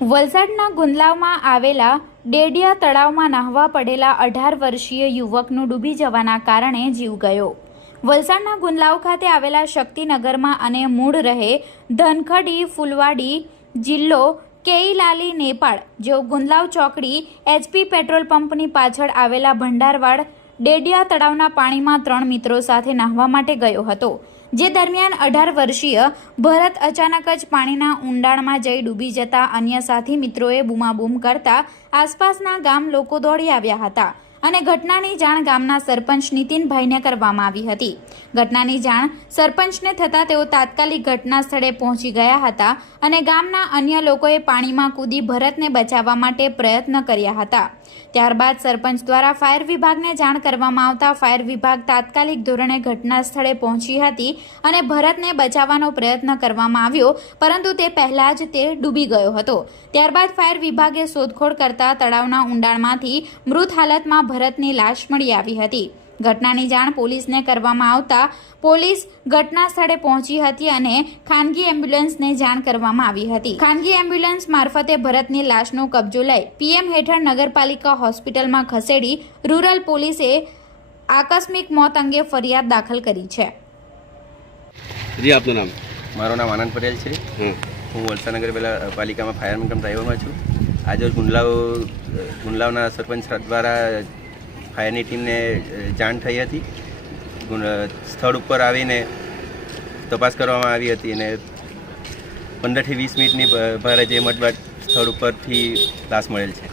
વલસાડના ગુંદલાવમાં આવેલા ડેડિયા તળાવમાં નાહવા પડેલા 18 વર્ષીય યુવકનું ડૂબી જવાના કારણે જીવ ગયો। વલસાડના ગુંદલાવ ખાતે આવેલા શક્તિનગરમાં અને મૂળ રહે ધનખડી ફુલવાડી જિલ્લો કેઈલાલી નેપાળ જેઓ ગુંદલાવ ચોકડી HP પેટ્રોલ પંપની પાછળ આવેલા ભંડારવાડ ડેડિયા તળાવના પાણીમાં 3 મિત્રો સાથે નાહવા માટે ગયો હતો। જે દરમિયાન 18 વર્ષીય ભરત અચાનક જ પાણીના ઊંડાણમાં જઈ ડૂબી જતા અન્ય સાથી મિત્રોએ બૂમાબૂમ કરતા આસપાસના ગામ લોકો દોડી આવ્યા હતા અને ઘટનાની જાણ ગામના સરપંચ નીતિનભાઈને કરવામાં આવી હતી। ઘટનાની જાણ સરપંચને થતાં તેઓ તાત્કાલિક ઘટના સ્થળે પહોંચી ગયા હતા અને ગામના અન્ય લોકોએ પાણીમાં કૂદી ભરતને બચાવવા માટે પ્રયત્ન કર્યા હતા। ત્યારબાદ સરપંચ દ્વારા ફાયર વિભાગને જાણ કરવામાં આવતા ફાયર વિભાગ તાત્કાલિક ધોરણે ઘટના સ્થળે પહોંચી હતી અને ભરતને બચાવવાનો પ્રયત્ન કરવામાં આવ્યો, પરંતુ તે પહેલા જ તે ડૂબી ગયો હતો। ત્યારબાદ ફાયર વિભાગે શોધખોળ કરતા તળાવના ઊંડાણમાંથી મૃત હાલતમાં ભરતની લાશ મળી આવી હતી। ઘટનાની જાણ પોલીસને કરવામાં આવતા પોલીસ ઘટના સ્થળે પહોંચી હતી અને ખાનગી એમ્બ્યુલન્સને જાણ કરવામાં આવી હતી। ખાનગી એમ્બ્યુલન્સ મારફતે ભરતની લાશનો કબજો લઈ PM હેઠળ નગરપાલિકા હોસ્પિટલમાં ખસેડી રૂરલ પોલીસે આકસ્મિક મોત અંગે ફરિયાદ દાખલ કરી છે। જી આપનું નામ? મારું નામ આનંદ પટેલ છે। હું વલસાડ નગરપાલિકામાં ફાયરમેન કમ ડ્રાઈવરમાં છું। આજે ગુંદલાવના સરપંચ દ્વારા ફાયરની ટીમને જાણ થઈ હતી। સ્થળ ઉપર આવીને તપાસ કરવામાં આવી હતી અને 15 થી 20 મિનિટની ભારે જહેમત બાદ સ્થળ ઉપરથી લાશ મળેલ છે।